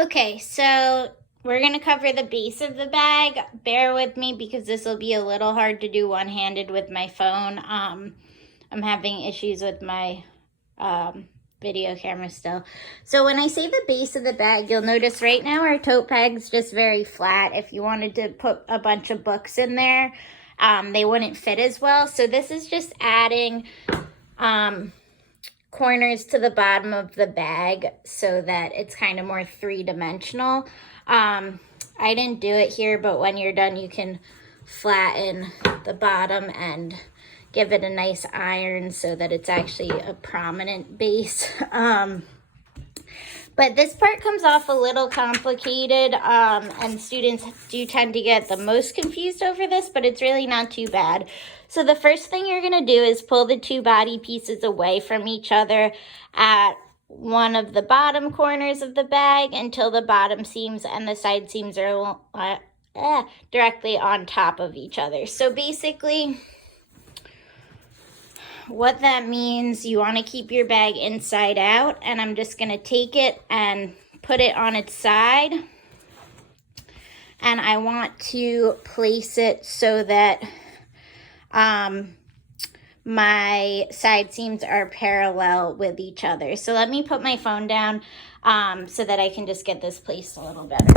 Okay, so we're going to cover the base of the bag. Bear with me because this will be a little hard to do one-handed with my phone. I'm having issues with my video camera still. So when I say the base of the bag, you'll notice right now our tote bag's just very flat. If you wanted to put a bunch of books in there, they wouldn't fit as well. So this is just adding corners to the bottom of the bag so that it's kind of more three-dimensional. I didn't do it here, but when you're done, you can flatten the bottom and give it a nice iron so that it's actually a prominent base. But this part comes off a little complicated, and students do tend to get the most confused over this, but it's really not too bad. So the first thing you're going to do is pull the two body pieces away from each other at one of the bottom corners of the bag until the bottom seams and the side seams are directly on top of each other. So basically, what that means, you want to keep your bag inside out, and I'm just going to take it and put it on its side, and I want to place it so that my side seams are parallel with each other. So let me put my phone down so that I can just get this placed a little better.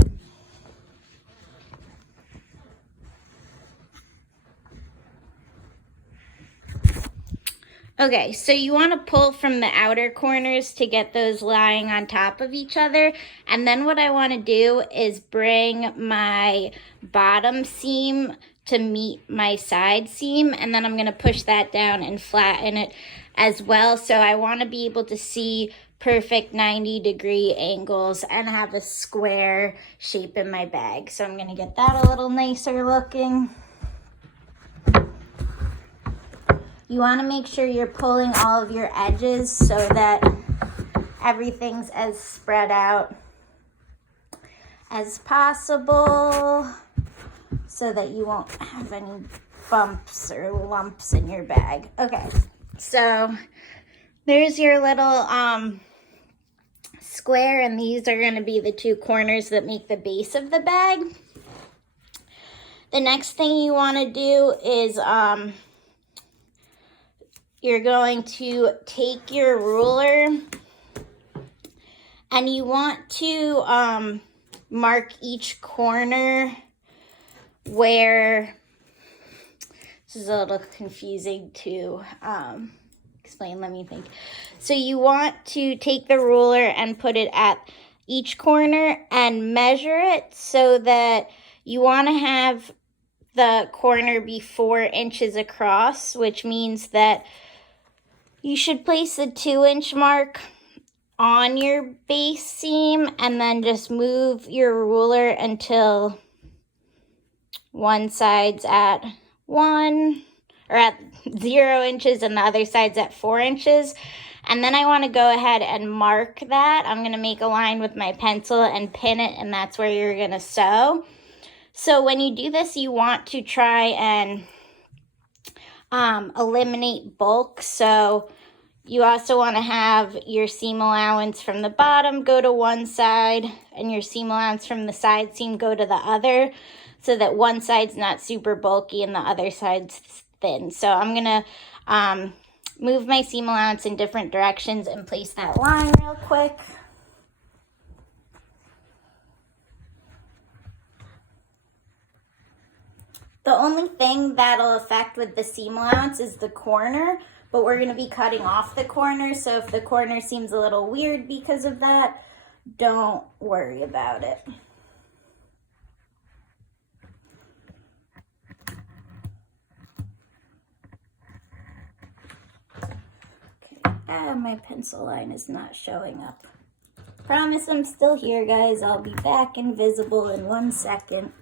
Okay, so you want to pull from the outer corners to get those lying on top of each other. And then what I want to do is bring my bottom seam to meet my side seam. And then I'm going to push that down and flatten it as well. So I want to be able to see perfect 90-degree angles and have a square shape in my bag. So I'm going to get that a little nicer looking. You want to make sure you're pulling all of your edges so that everything's as spread out as possible so that you won't have any bumps or lumps in your bag. Okay, so there's your little square, and these are going to be the two corners that make the base of the bag. The next thing you want to do is you're going to take your ruler and you want to mark each corner where, this is a little confusing to explain, let me think. So you want to take the ruler and put it at each corner and measure it so that you want to have the corner be 4 inches across, which means that you should place the 2-inch mark on your base seam and then just move your ruler until one side's at 1 or at 0 inches and the other side's at 4 inches. And then I want to go ahead and mark that. I'm going to make a line with my pencil and pin it, and that's where you're going to sew. So when you do this, you want to try and eliminate bulk. So you also want to have your seam allowance from the bottom go to one side and your seam allowance from the side seam go to the other so that one side's not super bulky and the other side's thin. So I'm going to move my seam allowance in different directions and place that line real quick. The only thing that'll affect with the seam allowance is the corner, but we're going to be cutting off the corner, so if the corner seems a little weird because of that, don't worry about it. Okay, my pencil line is not showing up. Promise I'm still here, guys. I'll be back and visible in 1 second.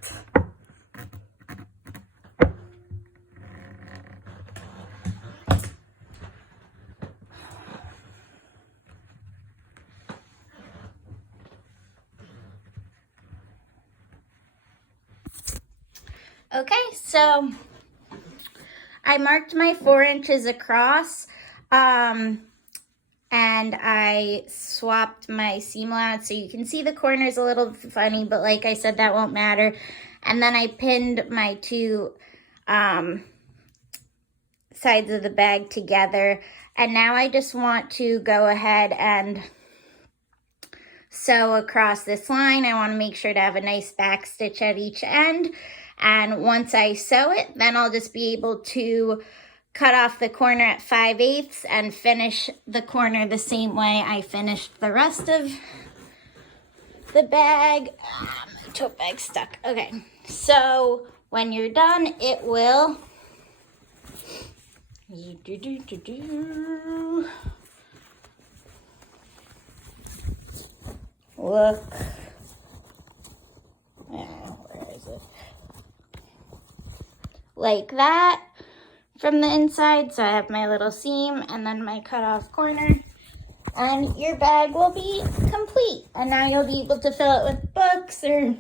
Okay, so I marked my 4 inches across, and and I swapped my seam allowance so you can see the corners a little funny, but like I said, that won't matter. And then I pinned my two sides of the bag together. And now I just want to go ahead and sew across this line. I want to make sure to have a nice back stitch at each end. And once I sew it, then I'll just be able to cut off the corner at 5/8 and finish the corner the same way I finished the rest of the bag. My tote bag stuck. Okay, so when you're done, it will look. Where is it? Like that from the inside. So I have my little seam and then my cut off corner. And your bag will be complete. And now you'll be able to fill it with books or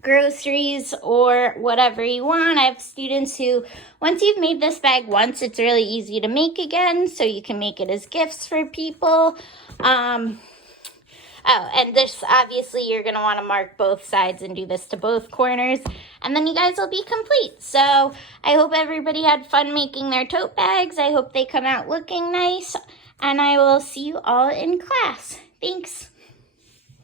groceries or whatever you want. I have students who, once you've made this bag once, it's really easy to make again. So you can make it as gifts for people. Oh, and this, obviously, you're going to want to mark both sides and do this to both corners. And then you guys will be complete. So I hope everybody had fun making their tote bags. I hope they come out looking nice. And I will see you all in class. Thanks.